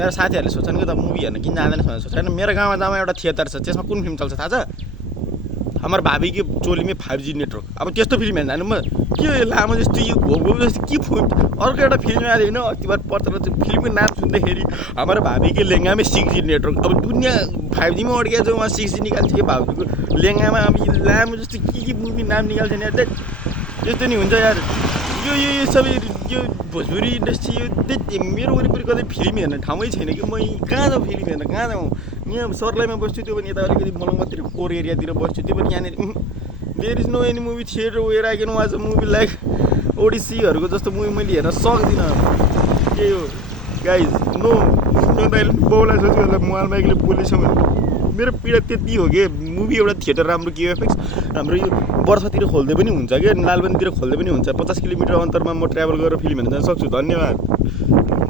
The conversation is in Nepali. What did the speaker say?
मेरो साथीहरूले सोच्छन् कि त मुभी हेर्न किन जाँदैन भनेर सोच्छ। होइन मेरो गाउँमा जामा एउटा थिएटर छ, त्यसमा कुन फिल्म चल्छ थाहा छ? हाम्रो भाभी कि चोली में 5G नेटवर्क। अब त्यस्तो फिल्म हेर्न जानु म के लामो जस्तो यो घोप जस्तो के अर्को एउटा फिल्म आयो होइन अस्ति बार पर्छ फिल्मको नाम सुन्दाखेरि हाम्रो भाभी के लेङ्गामै 6G नेटवर्क। अब दुनियाँ 5G मा अड्किया छ, उहाँ 6G निकाल्छ कि भाउजूको लेङ्गामा। अब लामो जस्तो के मुभी नाम निकाल्छ नि यार, त्यस्तो नि हुन्छ यार। यो सबै यो भोजपुरी इन्डस्ट्री यो मेरो वरिपरि कतै फिल्म हेर्ने ठाउँै छैन कि। म कहाँ जाउँ फिल्म हेर्न, कहाँ जाउँ? यहाँ सर्लाईमा बस्छु, त्यो पनि यता अलिकति मलङ्गतिर कोर एरियातिर बस्छु, त्यो पनि यहाँनिर there is no any movie theatre where I can watch a movie like ओडिसीहरूको जस्तो मुभी मैले हेर्न सक्दिनँ। के हो गाइज? नो बाउलाई सोच्छु होला मोबाइल माइकले बोलेछ भने मेरो पीडा त्यति हो कि मुभी एउटा थिएटर राम्रो क्युएफएक्स हाम्रो यो वर्षतिर खोल्दै पनि हुन्छ क्या, लालबन्दीतिर खोल्दै पनि हुन्छ। 50 किलोमिटर अन्तरमा म ट्राभल गरेर फिल्म हेर्न जान सक्छु। धन्यवाद।